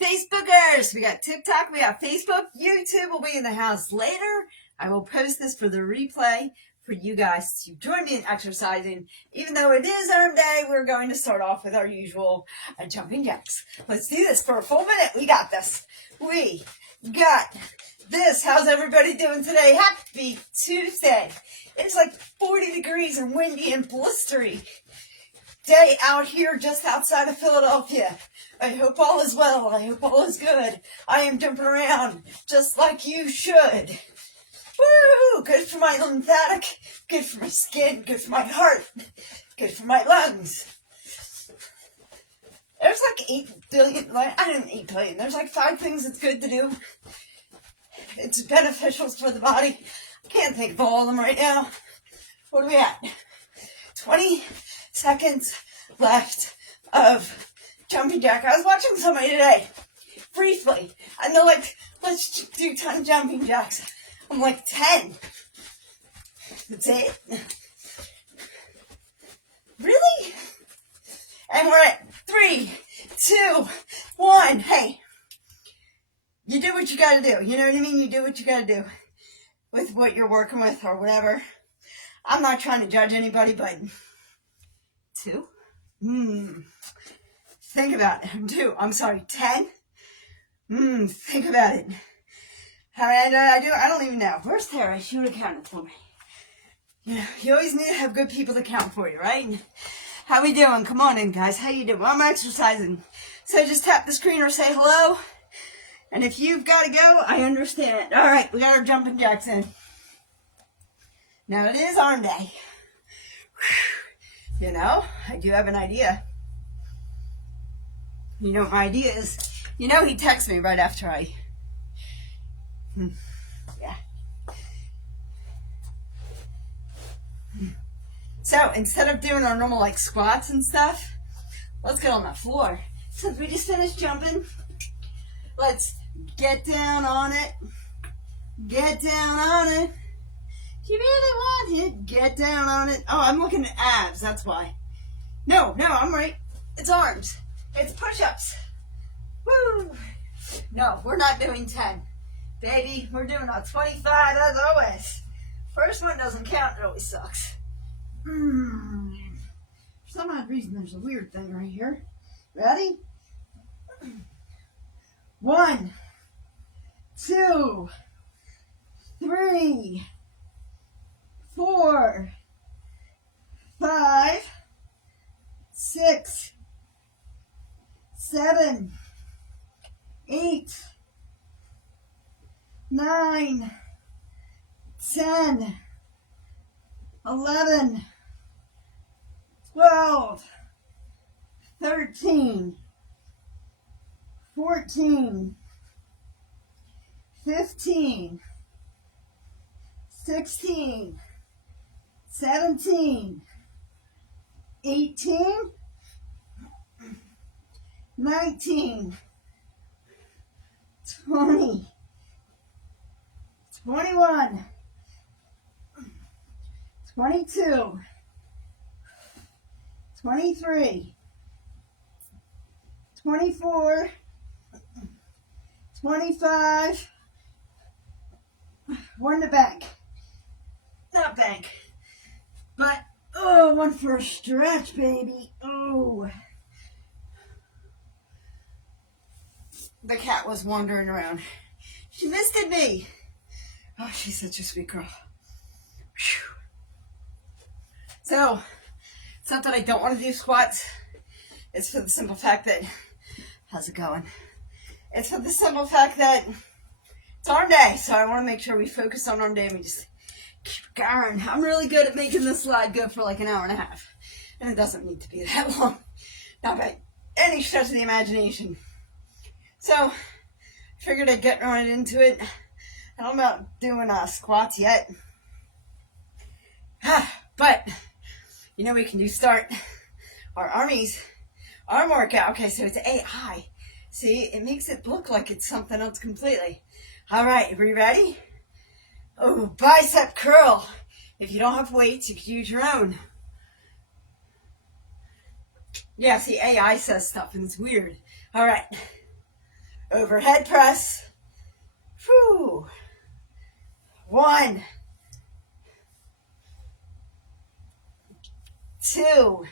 Facebookers, we got TikTok, we got Facebook, YouTube will be in the house later. I will post this for the replay for you guys to join me in exercising. Even though it is arm day, we're going to start off with our usual jumping jacks. Let's do this for a full minute. We got this. We got this. How's everybody doing today? Happy Tuesday. It's like 40 degrees and windy and blistery day out here just outside of Philadelphia. I hope all is well. I hope all is good. I am jumping around just like you should. Woo! Good for my lymphatic, good for my skin, good for my heart, good for my lungs. There's like 8 billion, I didn't 8 billion, there's like 5 things it's good to do. It's beneficial for the body. I can't think of all of them right now. What are we at? 20 seconds left of jumping jack. I was watching somebody today, briefly, and they're like, let's do 10 jumping jacks. I'm like, 10? That's it? Really? And we're at 3, 2, 1. Hey, you do what you gotta do. You know what I mean? You do what you gotta do with what you're working with or whatever. I'm not trying to judge anybody, but 2? Think about it. 2. I'm sorry, 10? Think about it. And I don't even know. Where's Tara? She would have counted for me. Yeah, you always need to have good people to count for you, right? How we doing? Come on in, guys. How you doing? I'm exercising. So just tap the screen or say hello. And if you've got to go, I understand. All right, we got our jumping jacks in. Now it is arm day. You know, I do have an idea. You know what my idea is? You know he texts me right after I... Yeah. So instead of doing our normal like squats and stuff, let's get on the floor. Since we just finished jumping, let's get down on it. Get down on it. If you really want it, get down on it. Oh, I'm looking at abs, that's why. No, I'm right. It's arms. It's push-ups. Woo! No, we're not doing 10. Baby, we're doing a 25 as always. First one doesn't count, it always sucks. For some odd reason, there's a weird thing right here. Ready? 1, 2, 3, 4, 5, 6, 7, 8, 9, 10, 11, 12, 13, 14, 15, 16, 17, 18, 19, 20, 21, 22, 23, 24, 25, one to bank. Not bank, but, one for a stretch, baby. Oh. The cat was wandering around. She misted me. Oh, she's such a sweet girl. Whew. So, it's not that I don't want to do squats. It's for the simple fact that, how's it going? It's for the simple fact that it's arm day. So I want to make sure we focus on arm day and we just keep going. I'm really good at making this slide go for like an hour and a half. And it doesn't need to be that long. Not by any stretch of the imagination. So, I figured I'd get right into it. I don't know about doing squats yet. But, you know we can start our arm workout. Okay, so it's AI. See, it makes it look like it's something else completely. All right, are we ready? Oh, bicep curl. If you don't have weights, you can use your own. Yeah, see, AI says stuff and it's weird. All right. Overhead press. Whew. 1, 2.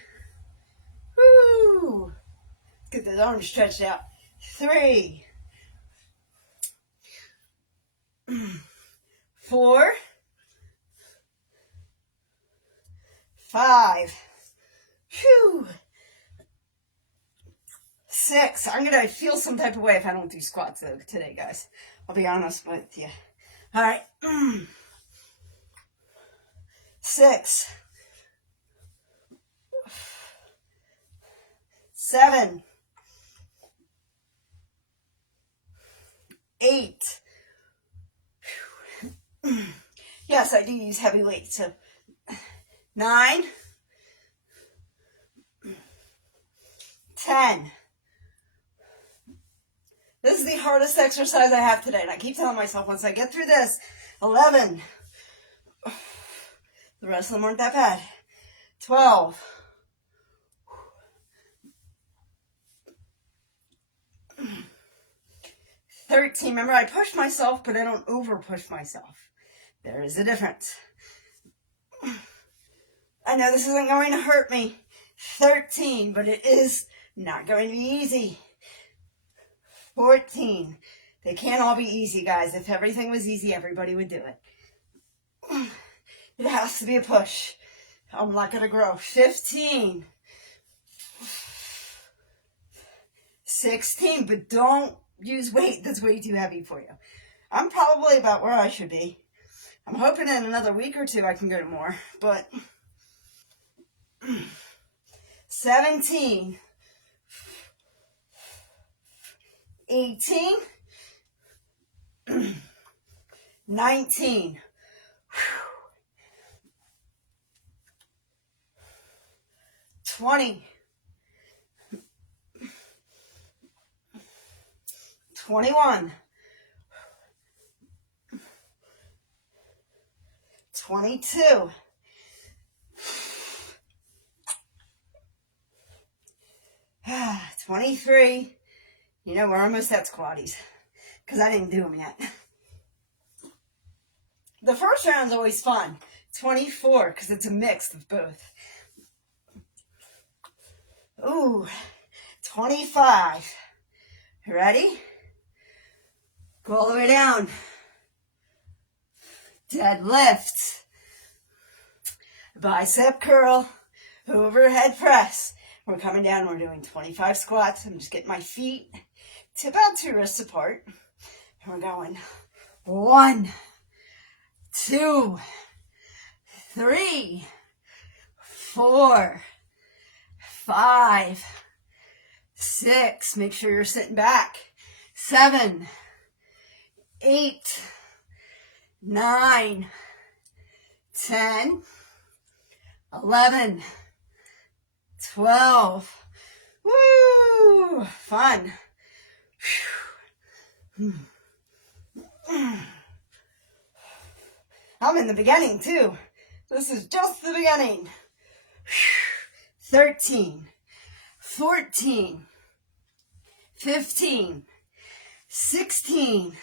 Woo. Get those arms stretched out. 3, 4, 5. Whew. 6. I'm gonna feel some type of way if I don't do squats today, guys. I'll be honest with you. All right. 6, 7, 8. Yes, I do use heavy weights. So 9, 10. This is the hardest exercise I have today, and I keep telling myself once I get through this, 11. The rest of them aren't that bad. 12. 13. Remember, I push myself, but I don't over push myself. There is a difference. I know this isn't going to hurt me. 13, but it is not going to be easy. 14. They can't all be easy, guys. If everything was easy, everybody would do it. It has to be a push. I'm not going to grow. 15. 16, but don't use weight that's way too heavy for you. I'm probably about where I should be. I'm hoping in another week or two I can go to more, but 17, 18, 19, 20, 21, 22, 23. You know, we're almost at squatties because I didn't do them yet. The first round's always fun. 24, because it's a mix of both. Ooh, 25. Ready? Go all the way down. Deadlift. Bicep curl. Overhead press. We're coming down. We're doing 25 squats. I'm just getting my feet to about 2 wrists apart. And we're going 1, 2, 3, 4, 5, 6. Make sure you're sitting back. 7, 8, 9, 10, 11, 12. Woo! Fun. I'm in the beginning too. This is just the beginning. 13, 14, 15, 16,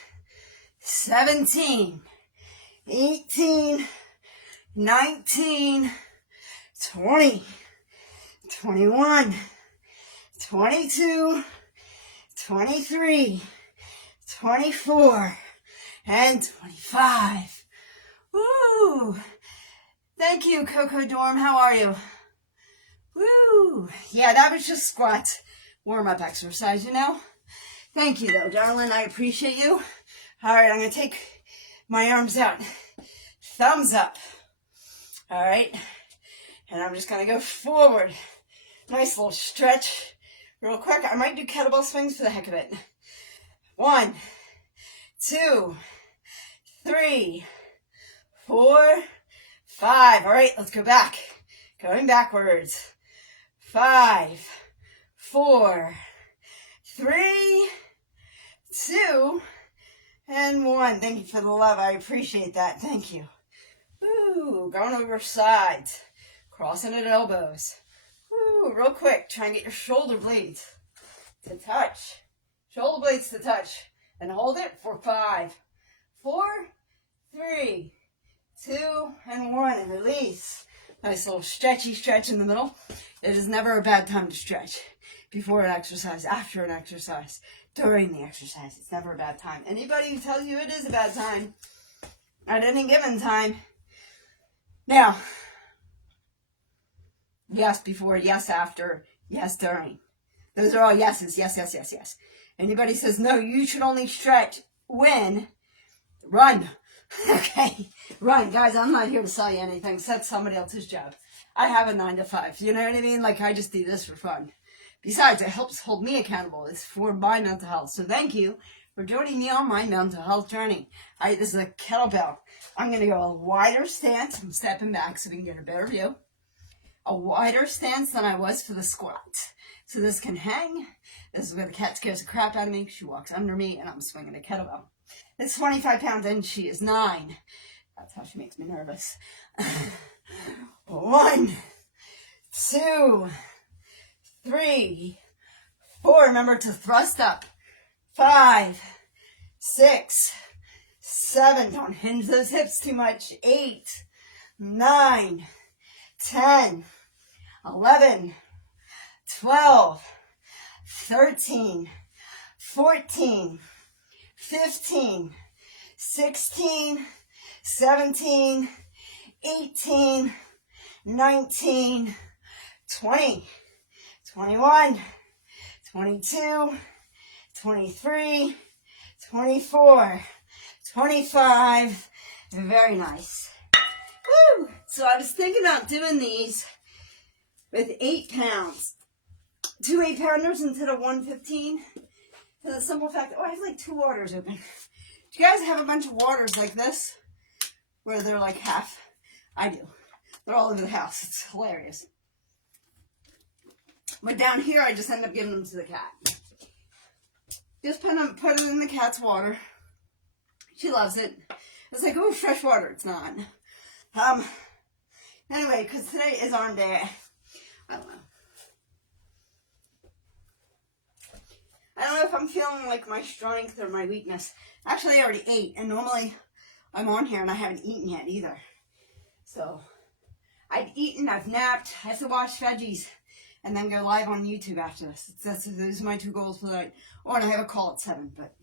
17, 18, 19, 20, 21, 22, 23, 24, and 25. Woo! Thank you, Coco Dorm. How are you? Woo! Yeah, that was just squat warm-up exercise, you know? Thank you, though, darling. I appreciate you. All right, I'm going to take my arms out. Thumbs up. All right. And I'm just going to go forward. Nice little stretch. Real quick. I might do kettlebell swings for the heck of it. 1, 2, 3, 4, 5. All right, let's go back. Going backwards. 5, 4, 3, 2, and 1. Thank you for the love. I appreciate that. Thank you. Woo, going over sides. Crossing at elbows. Woo, real quick. Try and get your shoulder blades to touch. Shoulder blades to touch. And hold it for 5, 4, 3, 2, and 1. And release. Nice little stretchy stretch in the middle. It is never a bad time to stretch. Before an exercise, after an exercise, during the exercise. It's never a bad time. Anybody who tells you it is a bad time at any given time. Now, yes before, yes after, yes during. Those are all yeses. Yes, yes, yes, yes. Anybody says, no, you should only stretch when, run. Okay, run. Guys, I'm not here to sell you anything. So that's somebody else's job. I have a 9 to 5. You know what I mean? Like, I just do this for fun. Besides, it helps hold me accountable. It's for my mental health. So thank you for joining me on my mental health journey. This is a kettlebell. I'm going to go a wider stance. I'm stepping back so we can get a better view. A wider stance than I was for the squat. So this can hang. This is where the cat scares the crap out of me. She walks under me and I'm swinging a kettlebell. It's 25 pounds and she is 9. That's how she makes me nervous. 1, 2, 3, 4. Remember to thrust up. 5, 6, 7. Don't hinge those hips too much. 8, 9, 10, 11, 12, 13, 14, 15, 16, 17, 18, 19, 20, 21, 22, 23, 24, 25. Very nice. Woo! So I was thinking about doing these with 8 pounds. 2 8-pounders instead of 115. For the simple fact, I have like 2 waters open. Do you guys have a bunch of waters like this? Where they're like half? I do. They're all over the house. It's hilarious. But down here, I just end up giving them to the cat. Just put it in the cat's water. She loves it. It's like, oh, fresh water. It's not. Anyway, because today is arm day. I don't know. I don't know if I'm feeling like my strength or my weakness. Actually, I already ate. And normally, I'm on here and I haven't eaten yet either. So, I've eaten, I've napped. I have to watch veggies. And then go live on YouTube after this. Those are my 2 goals for the night. Oh, and I have a call at 7. But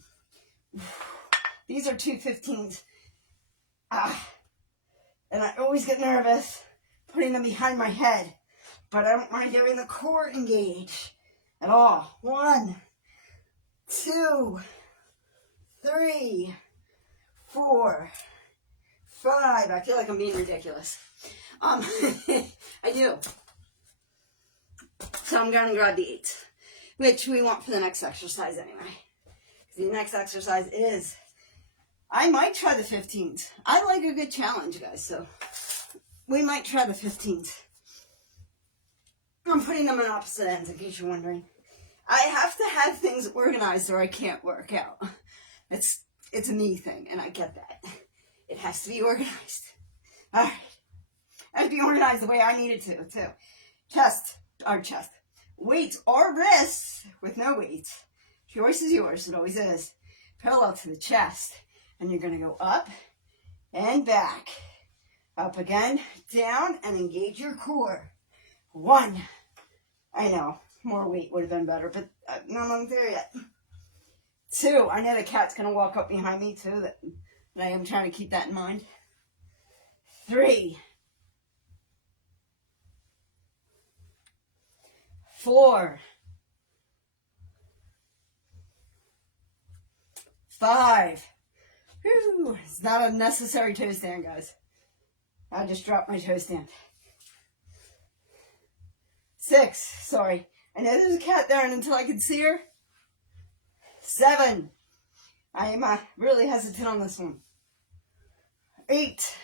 these are 2 15s. And I always get nervous putting them behind my head. But I don't mind getting the core engaged at all. 1, 2, 3, 4, 5. I feel like I'm being ridiculous. I do. So I'm going to grab the 8, which we want for the next exercise anyway. The next exercise is, I might try the 15s. I like a good challenge, guys, so we might try the 15s. I'm putting them on opposite ends, in case you're wondering. I have to have things organized or I can't work out. It's a me thing, and I get that. It has to be organized. All right. It has to be organized the way I need it to, too. Chest. Weights or wrists with no weights. Choice is yours. It always is. Parallel to the chest. And you're going to go up and back. Up again, down, and engage your core. 1. I know, more weight would have been better, but no, I'm not there yet. 2. I know the cat's going to walk up behind me, too. That I am trying to keep that in mind. 3. 4. 5. Whew, it's not a necessary toe stand, guys. I just dropped my toe stand. 6. Sorry. I know there's a cat there, and until I can see her. 7. I am really hesitant on this one. 8.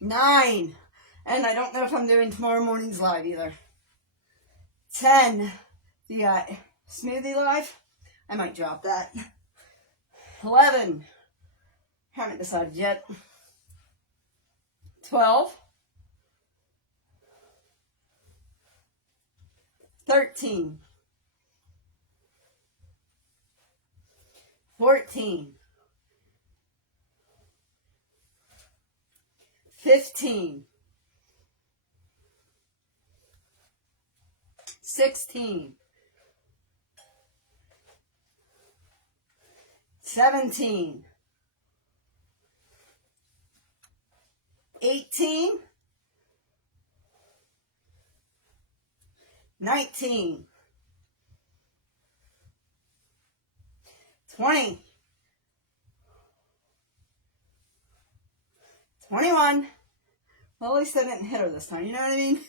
9. And I don't know if I'm doing tomorrow morning's live either. 10. The smoothie live. I might drop that. 11. Haven't decided yet. 12. 13, 14, 15, 16, 17, 18, 19, 20, 21. Well, at least I didn't hit her this time, you know what I mean?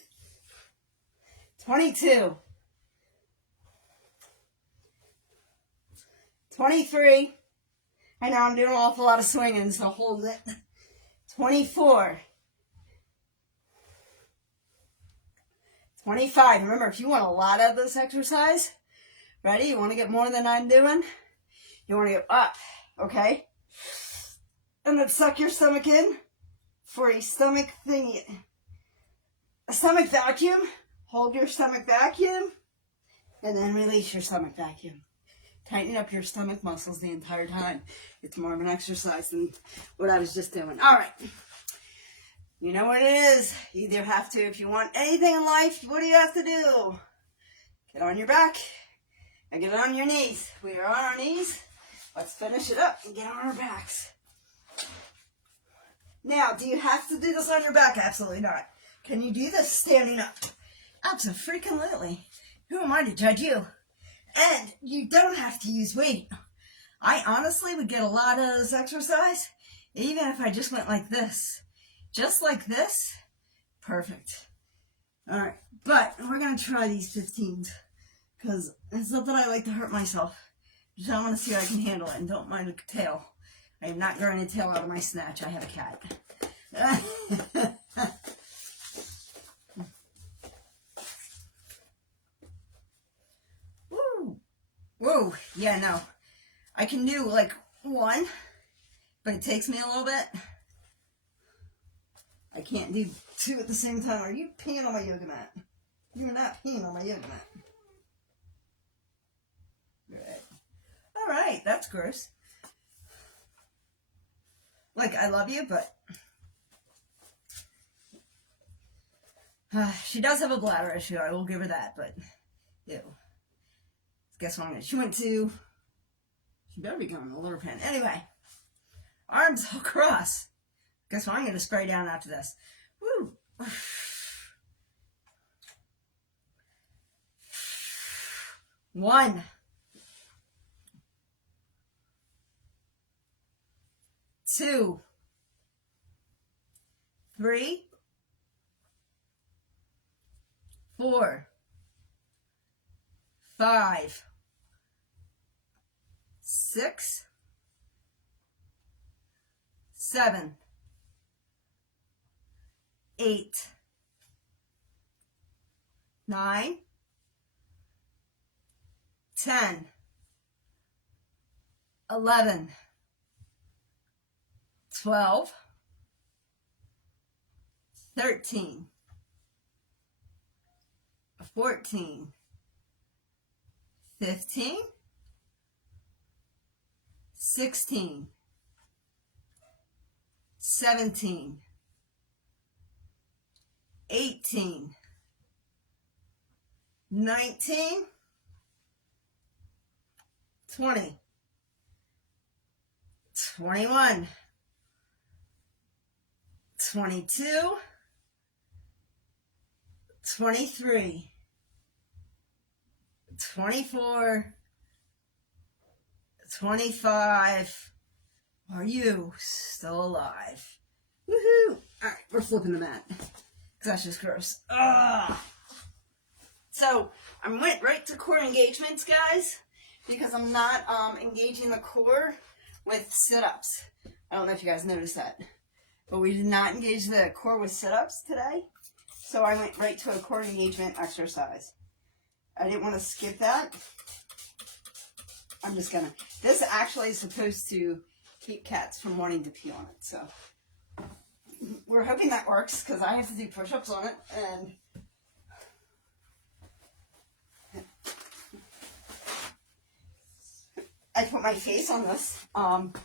22, 23. I know I'm doing an awful lot of swinging, so hold it. 24, 25. Remember, if you want a lot of this exercise, ready? You want to get more than I'm doing? You want to go up, okay? And then suck your stomach in for a stomach thingy. A stomach vacuum. Hold your stomach vacuum. And then release your stomach vacuum. Tighten up your stomach muscles the entire time. It's more of an exercise than what I was just doing. All right. You know what it is. You either have to, if you want anything in life, what do you have to do? Get on your back and get on your knees. We are on our knees. Let's finish it up and get on our backs. Now, do you have to do this on your back? Absolutely not. Can you do this standing up? Absolutely. Who am I to judge you? And you don't have to use weight. I honestly would get a lot of this exercise, even if I just went like this. Just like this. Perfect. All right. But we're going to try these 15s. Because it's not that I like to hurt myself. Just I want to see if I can handle it. And don't mind the tail. I am not growing a tail out of my snatch. I have a cat. Woo. Whoa. Yeah, no. I can do like one, but it takes me a little bit. I can't do two at the same time. Are you peeing on my yoga mat? You're not peeing on my yoga mat. Right. All right, that's gross. Like, I love you, but she does have a bladder issue. I will give her that, but ew. Guess what I'm gonna? She went to. She better be going to liver pen. Anyway, arms across. Guess what I'm gonna spray down after this. Woo. 1, 2, 3, 4, 5, 6, 7, 8, 9, 10, 11, 12, 13, 14, 15, 16, 17, 18, 19, 20, 21, 22, 23, 24, 25. Are you still alive? Woohoo! All right, we're flipping the mat. Because that's just gross. Ugh. So, I went right to core engagements, guys, because I'm not engaging the core with sit-ups. I don't know if you guys noticed that. But we did not engage the core with sit-ups today. So I went right to a core engagement exercise. I didn't want to skip that. I'm just going to... This actually is supposed to keep cats from wanting to pee on it. So we're hoping that works because I have to do push-ups on it. And I put my face on this.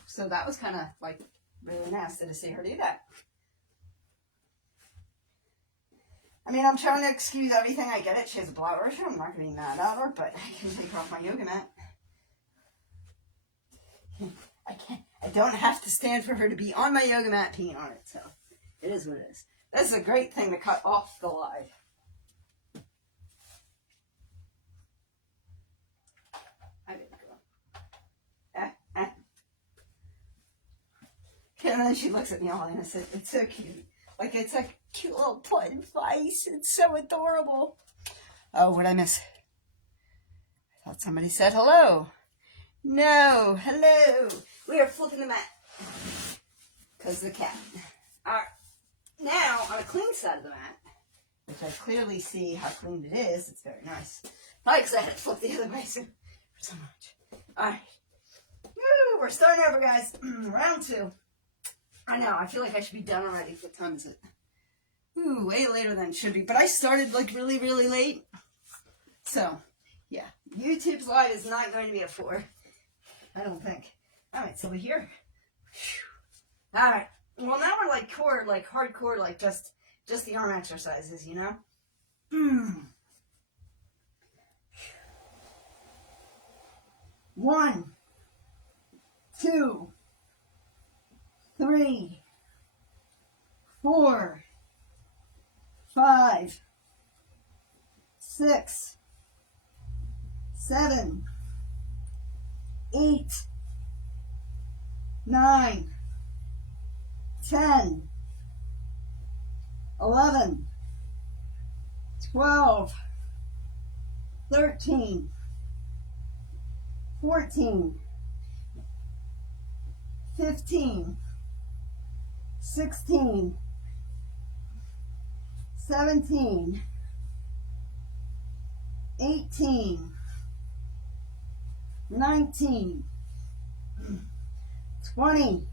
So that was kind of like really nasty to see her do that. I mean, I'm trying to excuse everything. I get it. She has a blood pressure. I'm not going to be mad at her, but I can take her off my yoga mat. I don't have to stand for her to be on my yoga mat peeing on it. So it is what it is. That's a great thing to cut off the live. I didn't go. And then she looks at me all innocent. It's so cute. Like, it's a cute little putting face. It's so adorable. Oh, what'd I miss? I thought somebody said hello. No, hello. We are flipping the mat. Because of the cat. All right. Now, on a clean side of the mat, which I clearly see how clean it is, it's very nice. Probably because I had to flip the other way so much. All right. Woo, we're starting over, guys. Round 2. I know, I feel like I should be done already. What time is it? Ooh, way later than it should be. But I started like really, really late. So, yeah. YouTube's live is not going to be at 4. I don't think. I might still be here. Whew. All right. Well, now we're like core, like hardcore, like just the arm exercises, you know? 1, 2, 3, 4, 5, 6, 7, 8, 9, 10, 11, 12, 13, 14, 15, 16, 17, 18, 19, 20,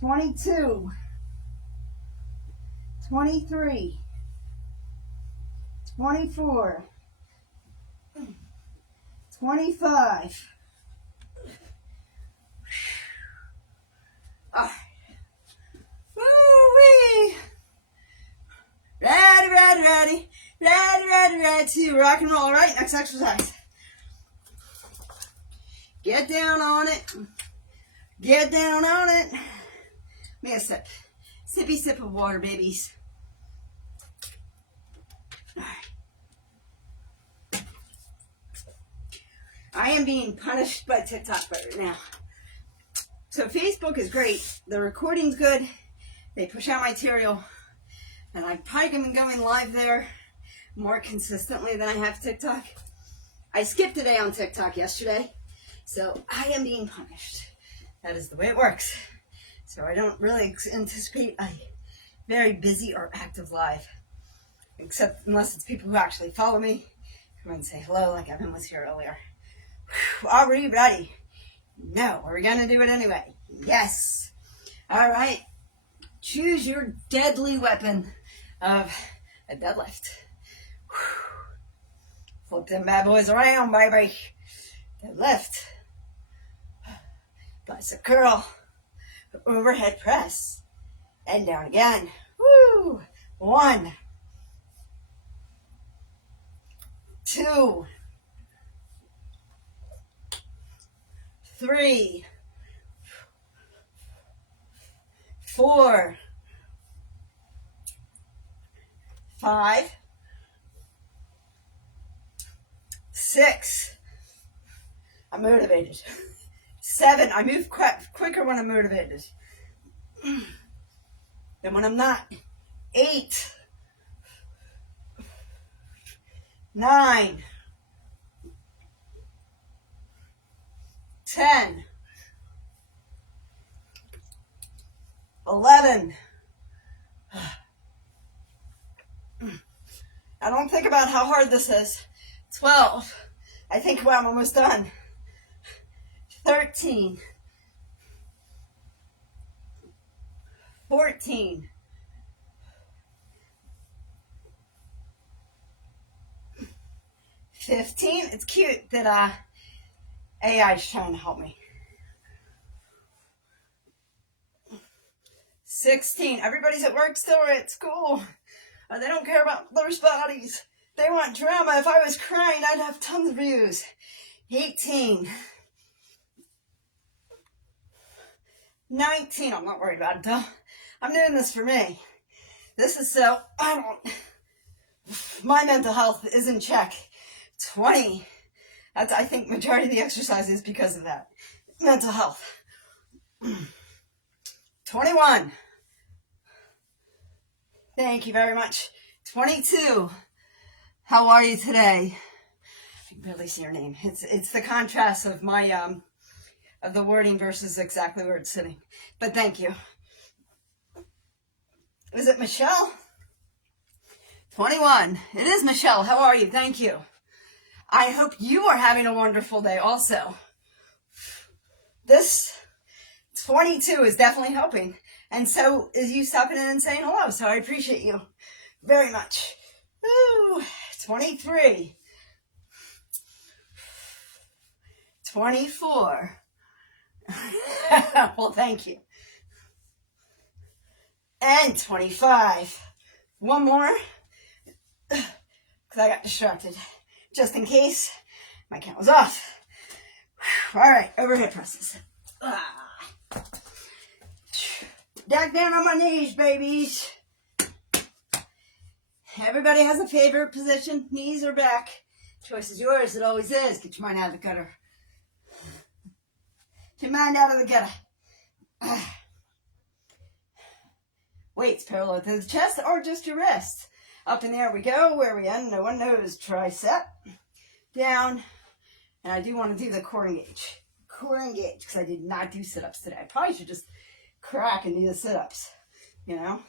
22, 23, 24, 25. All right. Woo-wee. Ready to rock and roll. All right, next exercise. Get down on it. Get down on it. Make a sip. Sippy sip of water, babies. All right. I am being punished by TikTok right now. So Facebook is great. The recording's good. They push out material. And I've probably been going live there more consistently than I have TikTok. I skipped a day on TikTok yesterday. So I am being punished. That is the way it works. So I don't really anticipate a very busy or active live. Except unless it's people who actually follow me. Come and say hello like Evan was here earlier. Whew, are we ready? No. Are we going to do it anyway? Yes. All right. Choose your deadly weapon of a deadlift. Whew. Flip them bad boys around, baby. Deadlift. Bicep curl. Overhead press. And down again. Woo! 1, 2, 3, 4, 5, 6. I'm motivated. 7. I move quicker when I'm motivated than when I'm not. 8, 9, 10, 11. I don't think about how hard this is. 12. I think, wow, I'm almost done. 13. 14. 15. It's cute that AI is trying to help me. 16. Everybody's at work still or at school. They don't care about their bodies. They want drama. If I was crying, I'd have tons of views. 18. 19. I'm not worried about it though. I'm doing this for me. This is so my mental health is in check. 20. That's, I think, majority of the exercise is because of that. Mental health. 21. Thank you very much. 22. How are you today? I can barely see your name. It's the contrast of my of the wording versus exactly where it's sitting. But thank you. Is it Michelle? 21. It is Michelle. How are you? Thank you. I hope you are having a wonderful day also. This 22 is definitely helping. And so is you stopping in and saying hello. So I appreciate you very much. Ooh, 23. 24. Well, thank you. And 25. One more. Because I got distracted. Just in case my count was off. All right, overhead presses. Back down on my knees, babies. Everybody has a favorite position, knees or back. Choice is yours, it always is. Get your mind out of the gutter. Get your mind out of the gutter. Weights parallel to the chest or just your wrist. Up and there we go, where we end, no one knows. Tricep, down, and I do want to do the core engage. Core engage, because I did not do sit-ups today. I probably should just crack and do the sit-ups, you know.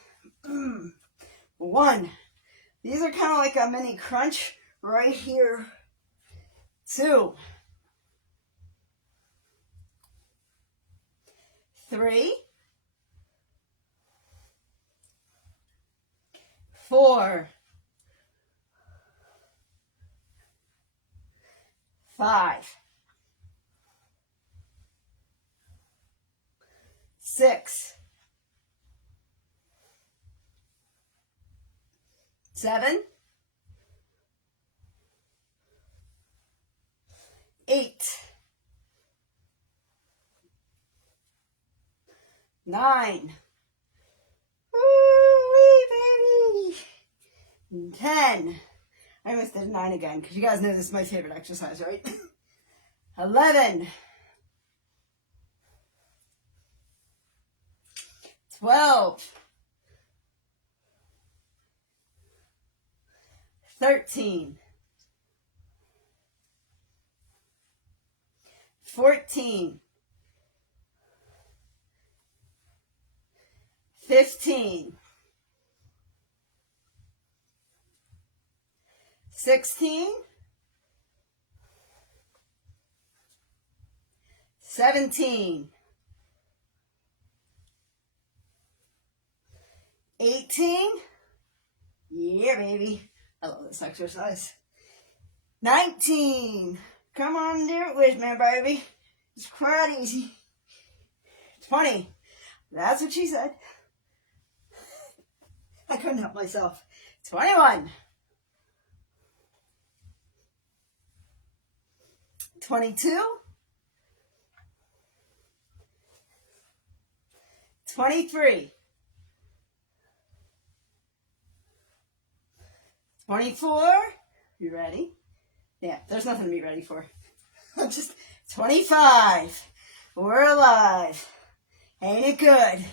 1. These are kind of like a mini crunch right here. 2. 3. 4. 5. 6. 7. 8. 9. Woo-wee, baby. 10. I almost did 9 again because you guys know this is my favorite exercise, right? 11. 12. 13. 14. 15. 16. 17. 18. Yeah, baby. I love this exercise. 19. Come on and do it with me, baby. It's quite easy. 20. That's what she said. I couldn't help myself. 21. 22. 23. 24. You ready? Yeah, there's nothing to be ready for. I'm just 25. We're alive. Ain't it good?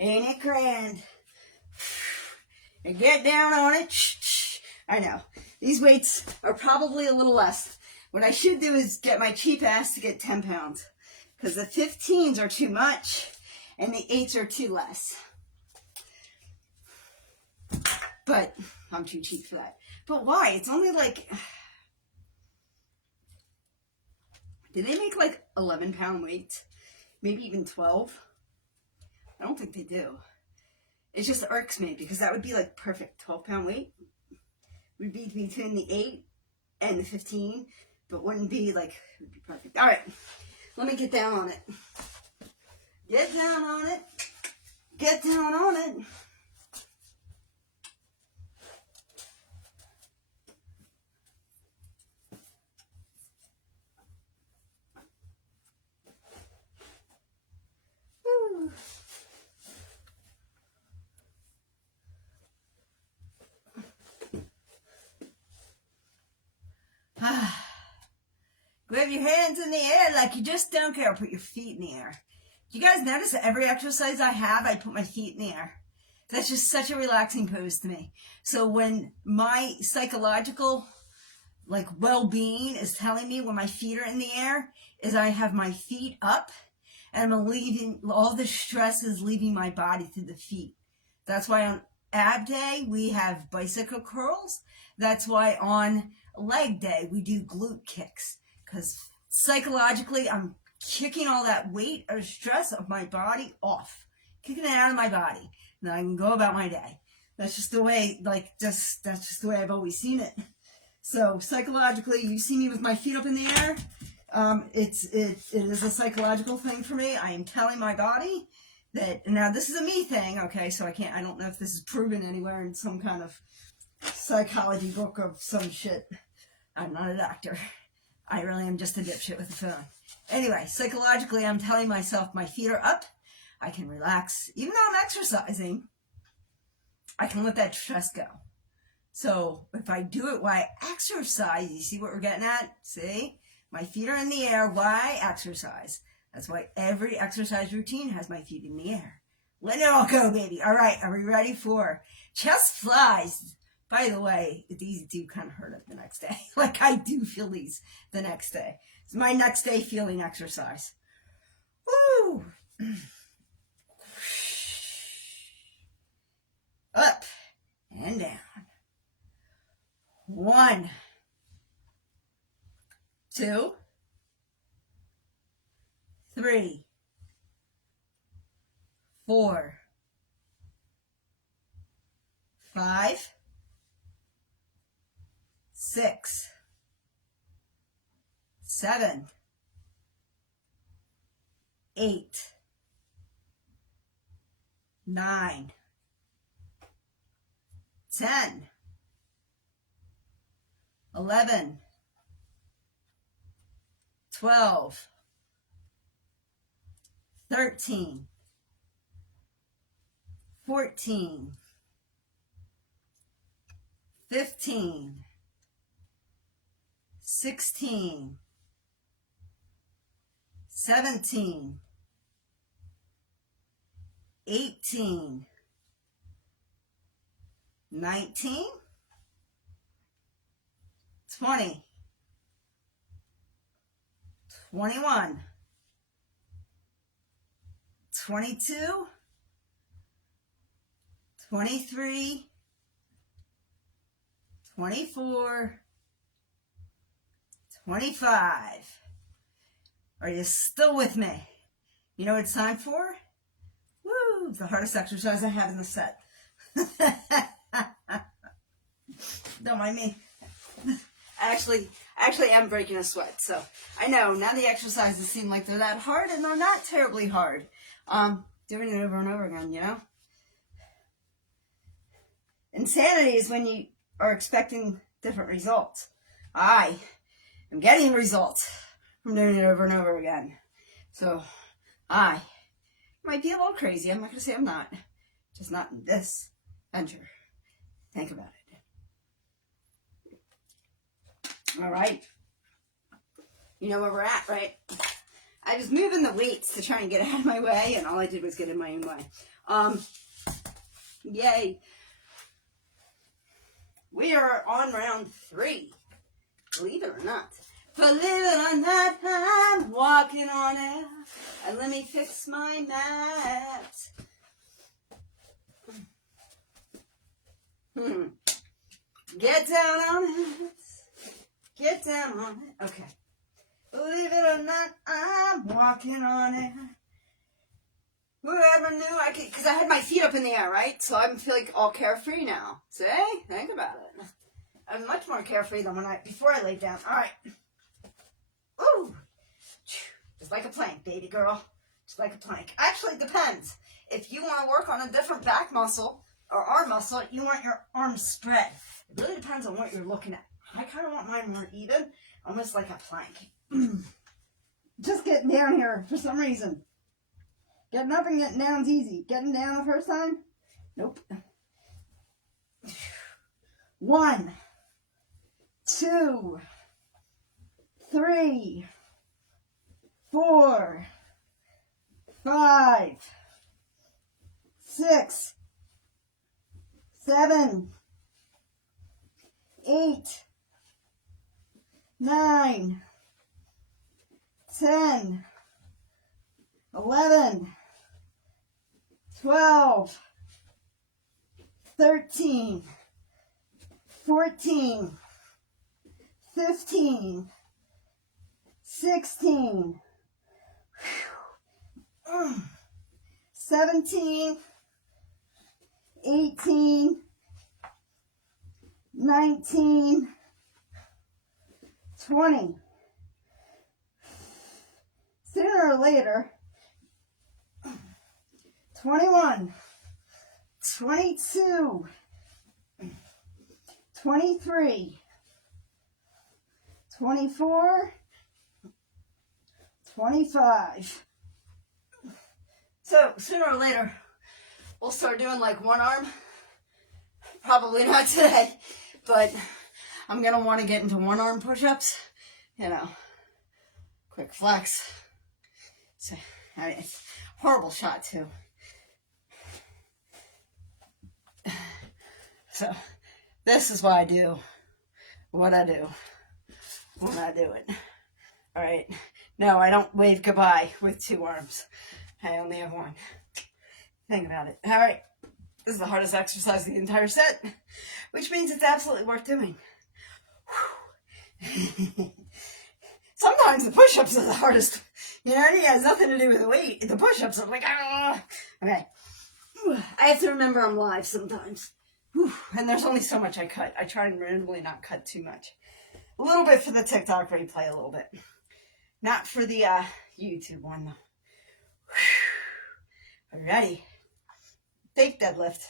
Ain't it grand? And get down on it. I know. These weights are probably a little less. What I should do is get my cheap ass to get 10 pounds. Because the 15s are too much and the 8s are too less. But I'm too cheap for that. But why? It's only like... Do they make like 11-pound weights? Maybe even 12? I don't think they do. It just irks me because that would be like perfect 12-pound weight. Would be between the 8 and the 15. but wouldn't be like, it would be perfect. All right, let me get down on it. Get down on it. Get down on it. Woo. Wave your hands in the air like you just don't care. Put your feet in the air. Do you guys notice that every exercise I have, I put my feet in the air? That's just such a relaxing pose to me. So when my psychological well-being is telling me when my feet are in the air, is I have my feet up and I'm leaving, all the stress is leaving my body through the feet. That's why on ab day, we have bicycle curls. That's why on leg day, we do glute kicks. Because psychologically, I'm kicking all that weight or stress of my body off. Kicking it out of my body. And then I can go about my day. That's just the way, that's just the way I've always seen it. So psychologically, you see me with my feet up in the air. It is a psychological thing for me. I am telling my body that, now this is a me thing, okay, so I don't know if this is proven anywhere in some kind of psychology book of some shit. I'm not a doctor. I really am just a dipshit with a phone. Anyway, psychologically, I'm telling myself my feet are up. I can relax. Even though I'm exercising, I can let that stress go. So if I do it while I exercise, you see what we're getting at? See? My feet are in the air while I exercise. That's why every exercise routine has my feet in the air. Let it all go, baby. All right, are we ready for chest flies? By the way, these do kind of hurt the next day. Like I do feel these the next day. It's my next day feeling exercise. Woo! Up and down. 1, 2, 3, 4, 5, 6, 7, 8, 9, 10, 11, 12, 13, 14, 15, 16, 17, 18, 19, 20, 21, 22, 23, 24, 25. Are you still with me? You know what it's time for? Woo! The hardest exercise I have in the set. Don't mind me. I actually am breaking a sweat, so I know now the exercises seem like they're that hard, and they're not terribly hard. Doing it over and over again, you know? Insanity is when you are expecting different results. I am getting results from doing it over and over again. So I might be a little crazy. I'm not going to say I'm not. Just not in this venture. Think about it. All right. You know where we're at, right? I was moving the weights to try and get out of my way, and all I did was get in my own way. Yay. We are on round 3. Believe it or not. Believe it or not, I'm walking on air. And let me fix my mat. Get down on it. Get down on it. Okay. Believe it or not, I'm walking on air. Whoever knew I could, because I had my feet up in the air, right? So I feel like all carefree now. See? Think about it. I'm much more carefree than before I laid down. All right. Just like a plank, baby girl. Just like a plank. Actually, it depends. If you want to work on a different back muscle or arm muscle, you want your arms spread. It really depends on what you're looking at. I kind of want mine more even, almost like a plank. Just getting down here for some reason. Getting up and getting down's easy. Getting down the first time? Nope. 1, 2, 3, 4, 5, 6, 7, 8, 9, 10, 11, 12, 13, 14, 15, 16, 17, 18, 19, 20. Sooner or later, 21, 22, 23, 24, 25. So sooner or later, we'll start doing like one arm. Probably not today, but I'm going to want to get into one arm push-ups, you know, quick flex. So, I mean, it's a horrible shot too. So, this is why I do what I do when I do it. All right. No, I don't wave goodbye with 2 arms. I only have 1. Think about it. All right. This is the hardest exercise of the entire set, which means it's absolutely worth doing. Sometimes the push-ups are the hardest. You know, it has nothing to do with the weight. The push-ups are like, ah. Okay. I have to remember I'm live sometimes. And there's only so much I cut. I try and randomly not cut too much. A little bit for the TikTok replay, a little bit. Not for the YouTube one, though. Alrighty. Fake deadlift,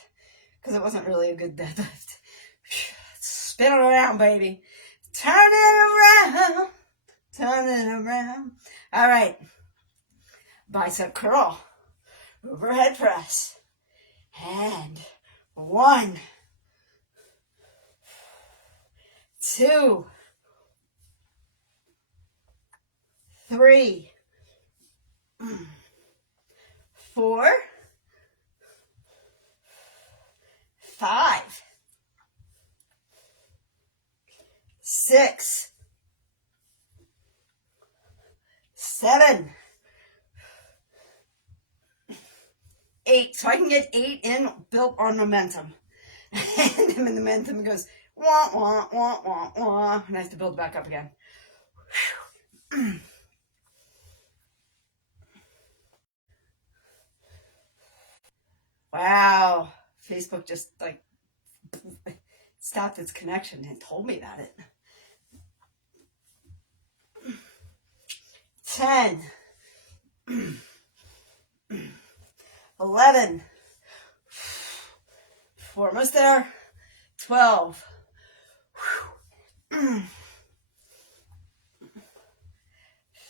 because it wasn't really a good deadlift. Spin it around, baby. Turn it around. Turn it around. All right. Bicep curl. Overhead press. And 1, 2, 3, 4, 5, 6, 7, 8. So I can get 8 in built on momentum. And then when the momentum goes, wah, wah, wah, wah, wah, and I have to build back up again. Wow. Facebook just like stopped its connection and told me about it. 10, 11, we're almost there. 12,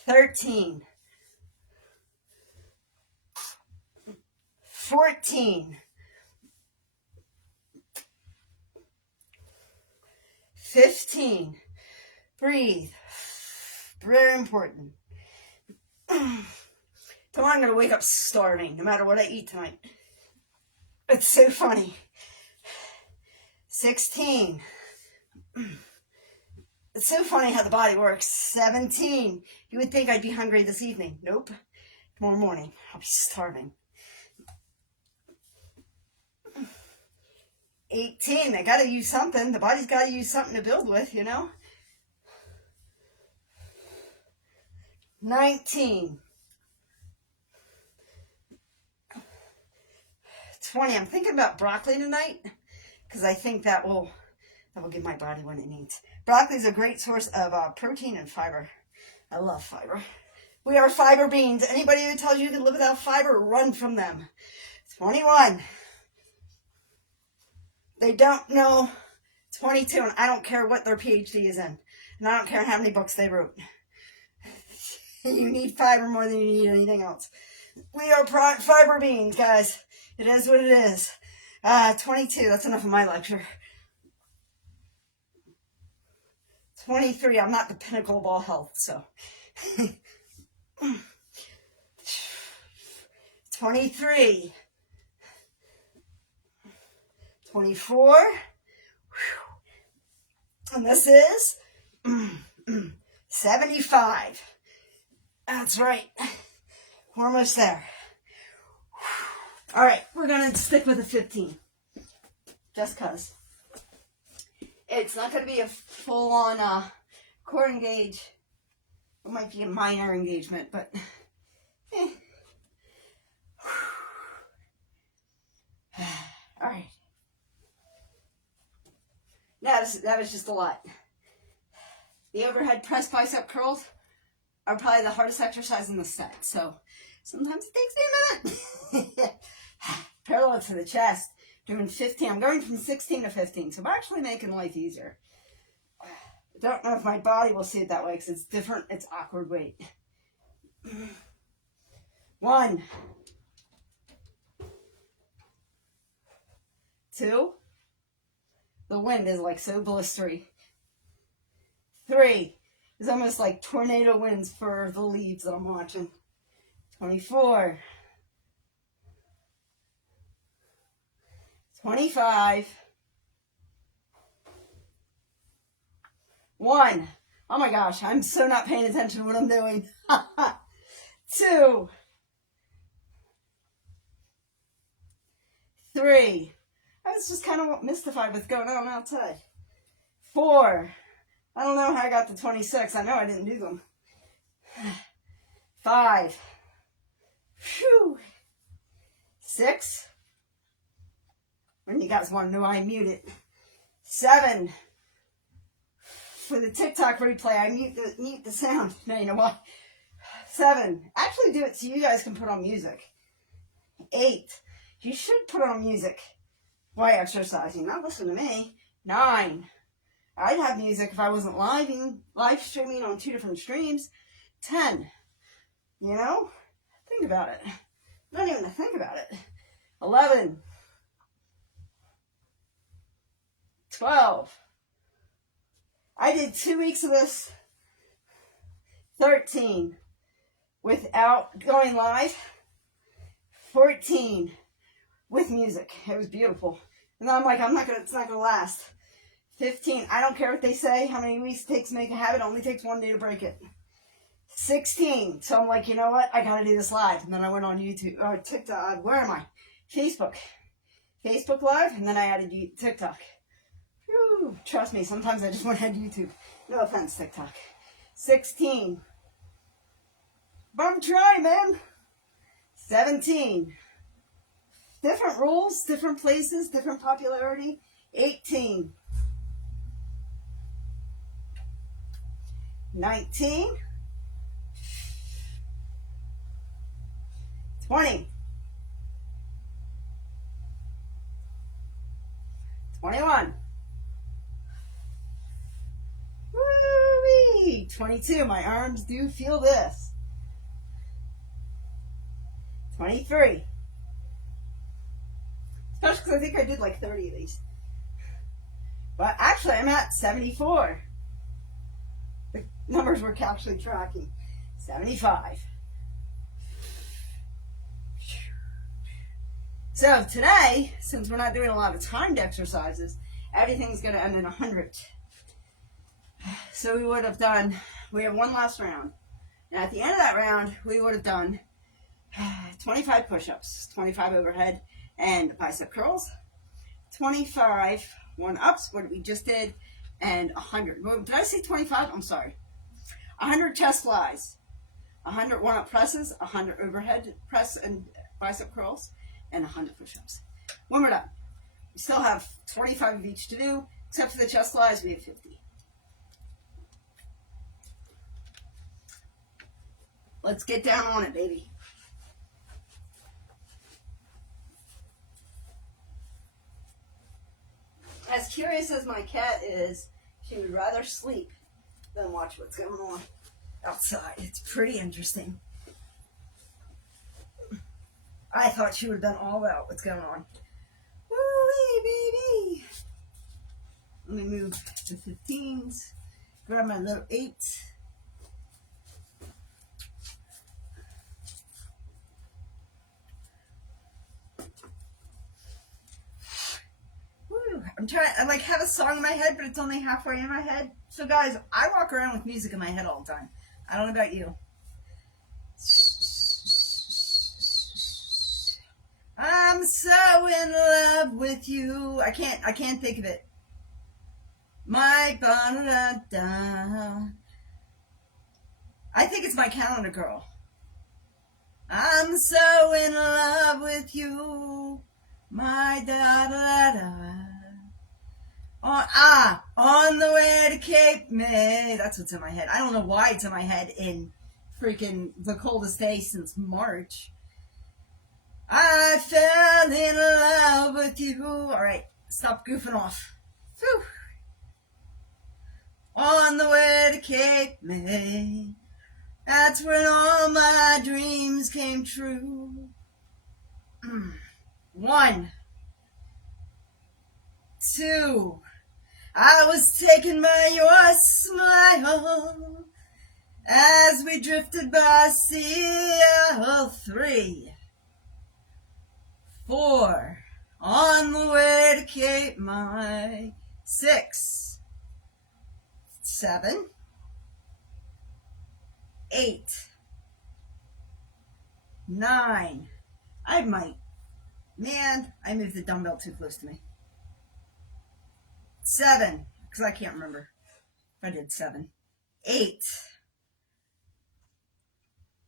13, 14, 15. Breathe. Very important. Tomorrow I'm going to wake up starving, no matter what I eat tonight. It's so funny. 16. It's so funny how the body works. 17. You would think I'd be hungry this evening. Nope. Tomorrow morning, I'll be starving. 18. They got to use something. The body's got to use something to build with, you know? 19. 20. I'm thinking about broccoli tonight because I think that will give my body what it needs. Broccoli is a great source of protein and fiber. I love fiber. We are fiber beings. Anybody who tells you you can live without fiber, run from them. 21. They don't know. 22, and I don't care what their PhD is in. And I don't care how many books they wrote. You need fiber more than you need anything else. We are fiber beings, guys. It is what it is. 22, that's enough of my lecture. 23, I'm not the pinnacle of all health, so. 23. 24. And this is 75. That's right. We're almost there. All right, we're going to stick with a 15. Just because. It's not going to be a full-on core engage. It might be a minor engagement, but... All right. That was just a lot. The overhead press bicep curls are probably the hardest exercise in the set. So sometimes it takes me a minute. Parallel to the chest, doing 15. I'm going from 16 to 15. So I'm actually making life easier. I don't know if my body will see it that way because it's different. It's awkward weight. 1, 2. The wind is like so blistery. 3 is almost like tornado winds for the leaves that I'm watching. 24. 25. 1. Oh my gosh, I'm so not paying attention to what I'm doing. 2. 3. I was just kind of mystified with going on outside. 4. I don't know how I got to 26. I know I didn't do them. 5. Whew. 6. When you guys want to know, I mute it. 7. For the TikTok replay, I mute the sound. Now you know why. 7. Actually do it so you guys can put on music. 8. You should put on music while exercising. Not listen to me. 9. I'd have music if I wasn't live streaming on 2 different streams. 10. You know? Think about it. Not even to think about it. 11. 12. I did 2 weeks of this. 13. Without going live. 14. With music. It was beautiful. And then I'm like, it's not gonna last. 15. I don't care what they say, how many weeks it takes to make a habit. It only takes 1 day to break it. 16. So I'm like, you know what? I gotta do this live. And then I went on YouTube, or TikTok. Where am I? Facebook. Facebook Live, and then I added TikTok. Whew. Trust me, sometimes I just want to add YouTube. No offense, TikTok. 16. But I'm trying, man. 17. Different rules, different places, different popularity. 18. 19. 20. 21. Woo-wee! 22. My arms do feel this. 23. Especially because I think I did like 30 of these. But actually, I'm at 74. The numbers we're actually tracking. 75. So today, since we're not doing a lot of timed exercises, everything's going to end in 100. So we have one last round. And at the end of that round, we would have done 25 push-ups, 25 overhead and bicep curls, 25 one-ups, what we just did, and 100. Did I say 25? I'm sorry. 100 chest flies, 100 one-up presses, 100 overhead press and bicep curls, and 100 push-ups. When we're done, we still have 25 of each to do, except for the chest flies, we have 50. Let's get down on it, baby. As curious as my cat is, she would rather sleep than watch what's going on outside. It's pretty interesting. I thought she would have done all about what's going on. Woo-wee, baby. Let me move the 15s. Grab my little 8s. I like have a song in my head, but it's only halfway in my head. So guys, I walk around with music in my head all the time. I don't know about you. I'm so in love with you. I can't think of it. My ba-da-da. I think it's My Calendar Girl. I'm so in love with you. My da-da-da-da. On the way to Cape May. That's what's in my head. I don't know why it's in my head in freaking the coldest day since March. I fell in love with you. All right, stop goofing off. Whew. On the way to Cape May. That's when all my dreams came true. 1, 2. I was taken by your smile as we drifted by Seattle. 3, 4. On the way to Cape May. 6, 7, 8, 9. I moved the dumbbell too close to me. 7, because I can't remember if I did 7. 8,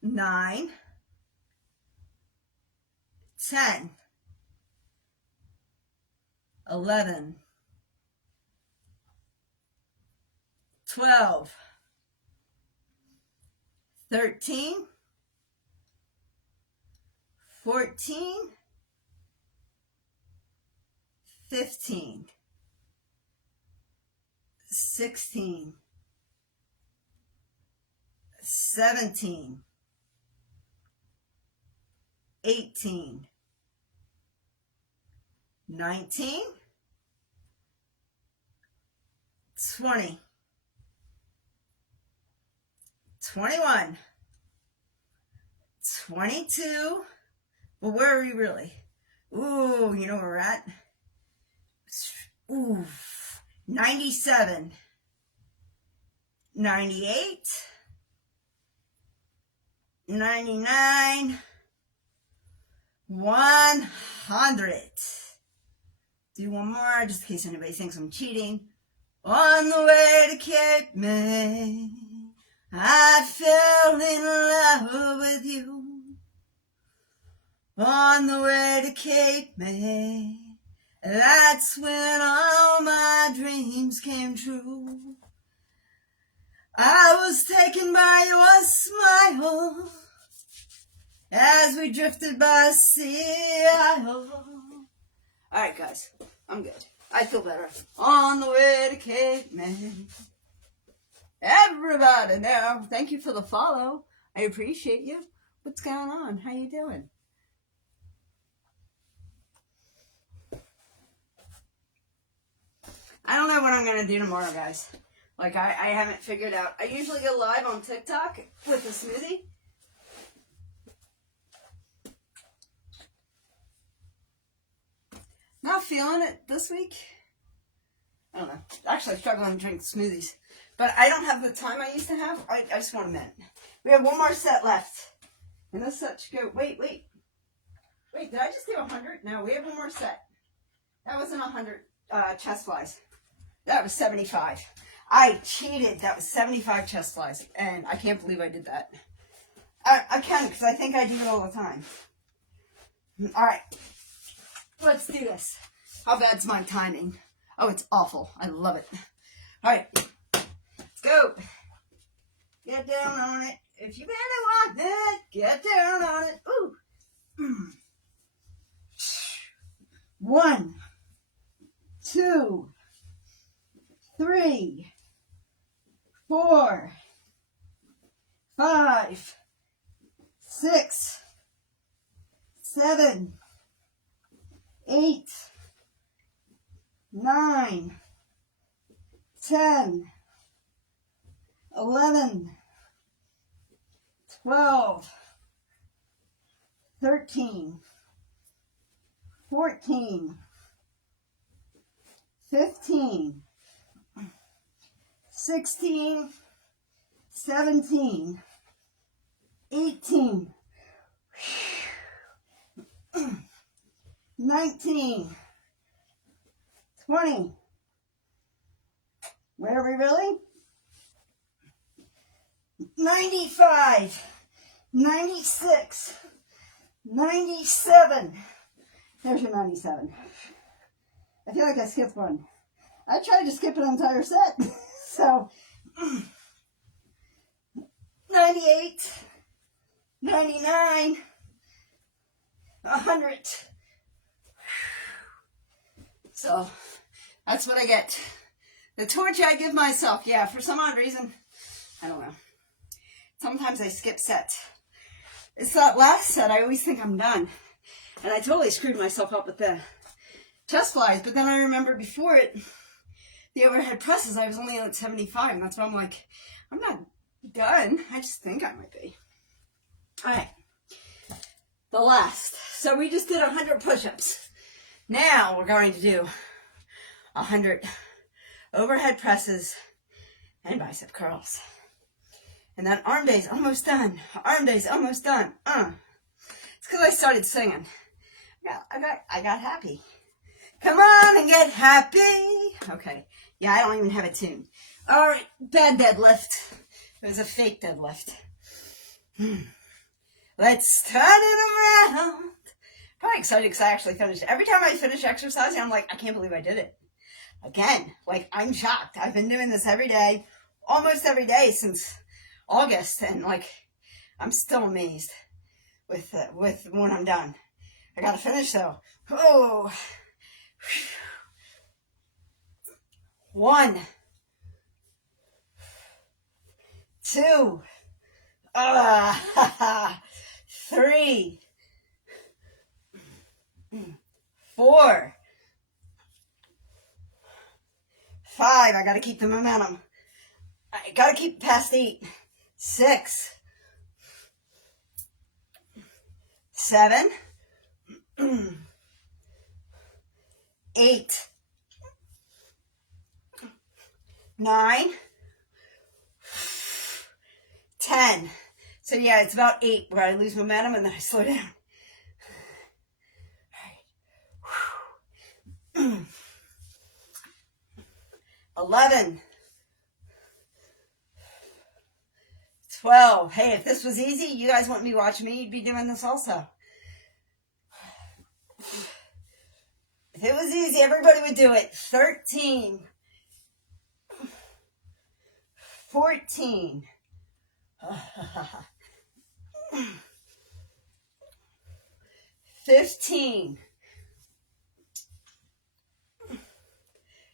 9, 10, 11, 12, 13, 14, 15, 16, 17, 18, 19, 20, 21, 22. Well, where are we really? Ooh, you know where we're at? Ooh, 97, 98, 99, 100. Do one more, just in case anybody thinks I'm cheating. On the way to Cape May, I fell in love with you. On the way to Cape May, that's when all my dreams came true. I was taken by your smile as we drifted by Seattle. All right, guys, I'm good. I feel better. On the way to Cape May. Everybody now, thank you for the follow. I appreciate you. What's going on? How you doing? I don't know what I'm going to do tomorrow, guys. Like, I haven't figured out. I usually go live on TikTok with a smoothie. Not feeling it this week. I don't know. Actually, I'm struggling to drink smoothies. But I don't have the time I used to have. I just want a minute. We have one more set left. And this set should go... Wait, did I just do 100? No, we have one more set. That wasn't 100 chest flies. That was 75. I cheated. That was 75 chest flies. And I can't believe I did that. I can, because I think I do it all the time. Alright. Let's do this. How bad's my timing? Oh, it's awful. I love it. Alright. Let's go. Get down on it. If you really want it, get down on it. Ooh. 1, 2, 3, 4, 5, 6, 7, 8, 9, 10, 11, 12, 13, 14, 15, 16, 17, 18, 19, 20. Where are we really? 95, 96, 97. There's your 97. I feel like I skipped one. I tried to skip an entire set. So, 98, 99, 100. So, that's what I get. The torture I give myself. Yeah, for some odd reason, I don't know. Sometimes I skip sets. It's that last set, I always think I'm done. And I totally screwed myself up with the chest flies. But then I remember before it, the overhead presses, I was only at 75. And that's why I'm like, I'm not done. I just think I might be. All right. The last. So we just did 100 push-ups. Now we're going to do 100 overhead presses and bicep curls. And then arm day's almost done. Arm day's almost done. It's because I started singing. I got happy. Come on and get happy. Okay. Yeah, I don't even have a tune. All right. Bad deadlift. It was a fake deadlift. Let's turn it around. Probably excited because I actually finished. Every time I finish exercising, I'm like, I can't believe I did it. Again, like, I'm shocked. I've been doing this every day, almost every day since August, and like, I'm still amazed with when I'm done. I gotta finish though. Oh, 1, 2, 3, 4, 5. I gotta keep the momentum. I gotta keep past 8. 6, 7, 8, 9, 10. So yeah, it's about 8 where I lose momentum and then I slow down. All right. 11, 12. Hey, if this was easy, you guys wouldn't be watching me. You'd be doing this also. If it was easy, everybody would do it. 13, 14, 15,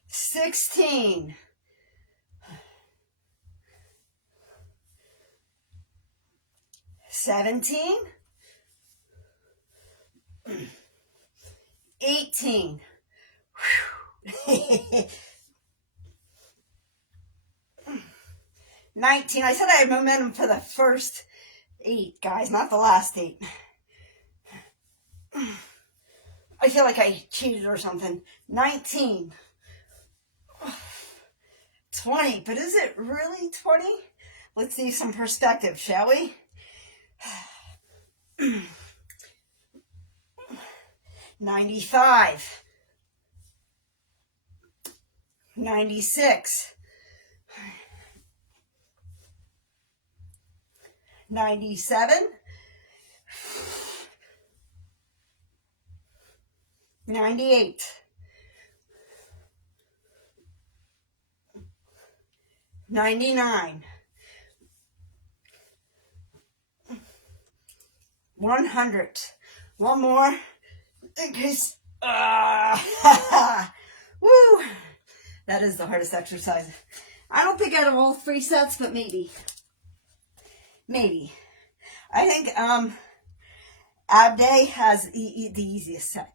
16, 17, 18, 19. I said I had momentum for the first 8, guys, not the last 8. I feel like I cheated or something. 19, 20, but is it really 20? Let's see some perspective, shall we? 95, 96, 97, 98, 99, 100. One more in case. Woo! That is the hardest exercise. I don't think out of all 3 sets, but maybe. Maybe. I think ab day has the easiest set.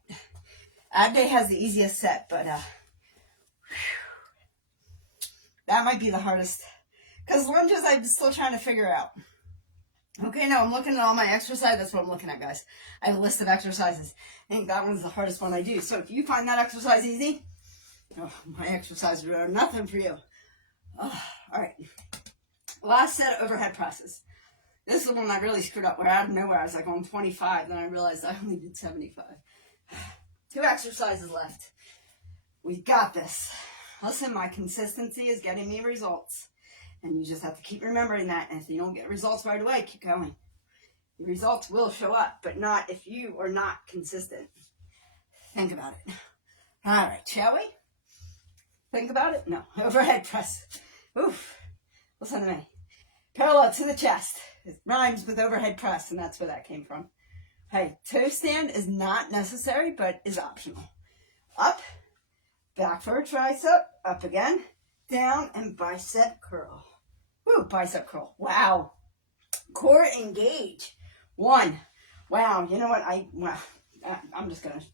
Ab day has the easiest set, but that might be the hardest. Because lunges, I'm still trying to figure out. Okay, no, I'm looking at all my exercise. That's what I'm looking at, guys. I have a list of exercises. I think that one's the hardest one I do. So if you find that exercise easy, oh, my exercises are nothing for you. Oh, all right. Last set of overhead presses. This is the one I really screwed up, where out of nowhere I was like on 25, then I realized I only did 75. 2 exercises left. We got this. Listen, my consistency is getting me results. And you just have to keep remembering that. And if you don't get results right away, keep going. The results will show up, but not if you are not consistent. Think about it. All right, shall we? Think about it? No. Overhead press. Oof. Listen to me. Parallel to the chest. It rhymes with overhead press, and that's where that came from. Hey, toe stand is not necessary, but is optional. Up, back for a tricep, up again, down, and bicep curl. Woo, bicep curl. Wow. Core engage. 1. Wow, you know what? I'm just going to.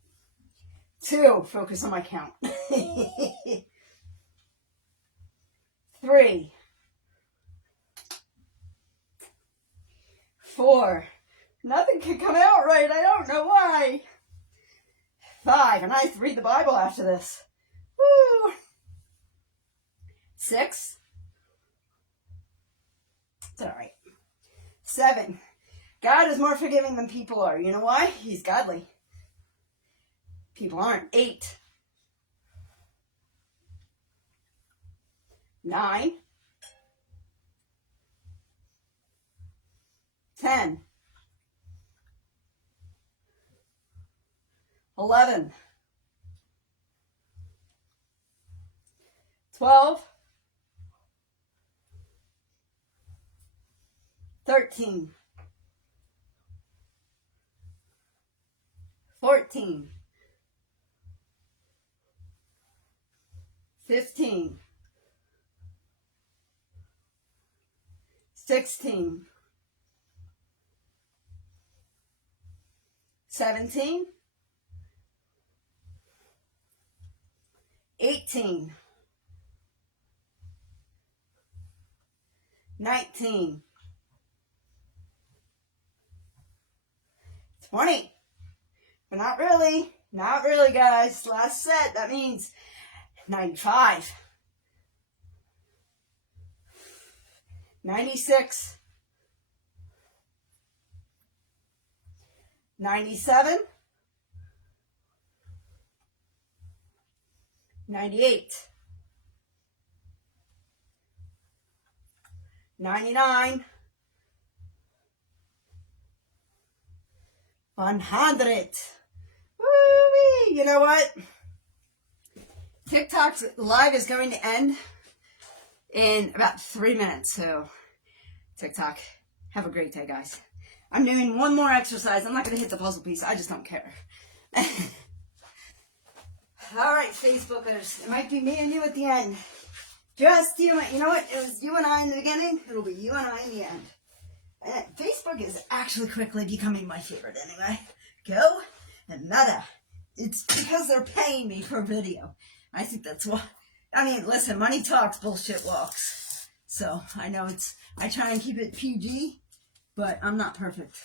2, focus on my count. 3. 4. Nothing can come out right. I don't know why. 5. And I have to read the Bible after this. Woo. 6. It's all right. 7. God is more forgiving than people are. You know why? He's godly. People aren't. 8. 9. 10. 11. 12. 13. 14. 15. 16. 17. 18. 19. 20. But not really. Not really, guys. Last set. That means 95. 96. 97. 98. 99. 100. Woo-wee. You know what? TikTok's live is going to end in about 3 minutes. So, TikTok, have a great day, guys. I'm doing one more exercise. I'm not going to hit the puzzle piece. I just don't care. All right, Facebookers. It might be me and you at the end. Just you. You know what? It was you and I in the beginning. It'll be you and I in the end. And Facebook is actually quickly becoming my favorite anyway. Go and nada. It's because they're paying me for video. I think that's why. I mean, listen, money talks, bullshit walks. So, I know I try and keep it PG, but I'm not perfect.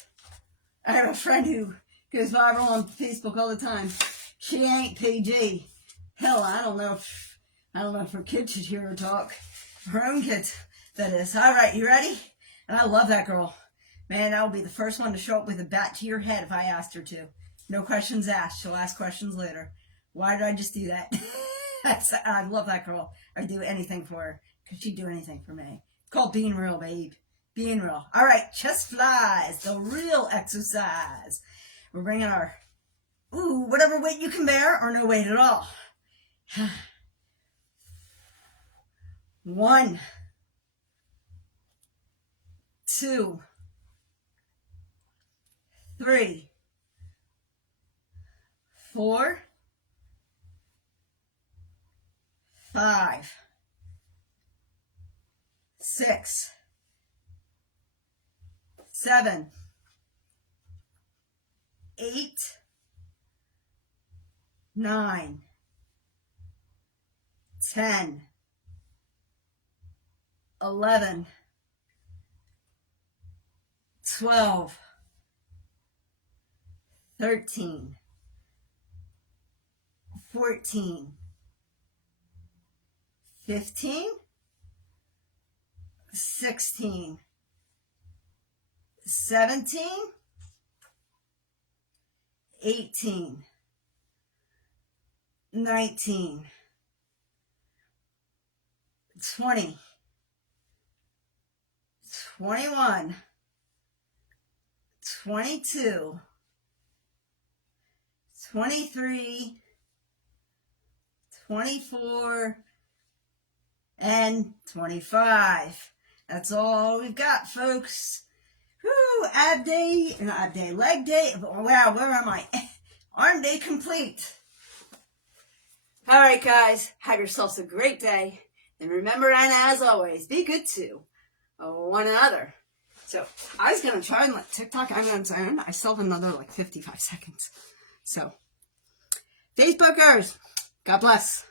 I have a friend who goes viral on Facebook all the time. She ain't PG. Hell, I don't know if her kids should hear her talk. Her own kids, that is. All right, you ready? And I love that girl. Man, I'll be the first one to show up with a bat to your head if I asked her to. No questions asked. She'll ask questions later. Why did I just do that? I love that girl. I'd do anything for her. Because she'd do anything for me. It's called being real, babe. Being real. All right, chest flies. The real exercise. We're bringing our, whatever weight you can bear or no weight at all. 1, 2, 3, 4, 5, 6, 7, 8, 9, 10, 11, 12, 13, 14, 15, 16, 17, 18, 19, 20, 21, 22, 23, 24, and 25. That's all we've got, folks. Woo, ab day, not ab day, leg day. Wow, where am I? Arm day complete. All right, guys, have yourselves a great day. And remember, and as always, be good to one another. So I was going to try and let TikTok hang on its own. I still have another like 55 seconds. So, Facebookers, God bless.